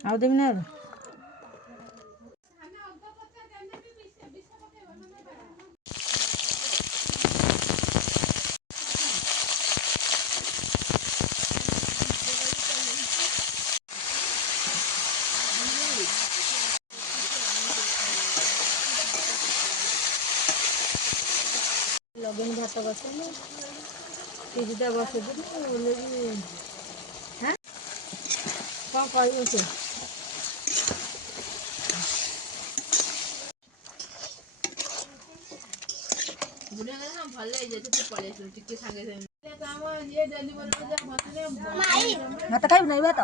आउ देवी ना लगन भात बसैली तीजटा बसैली हाँ कौन कह से भात खाइबु ना भात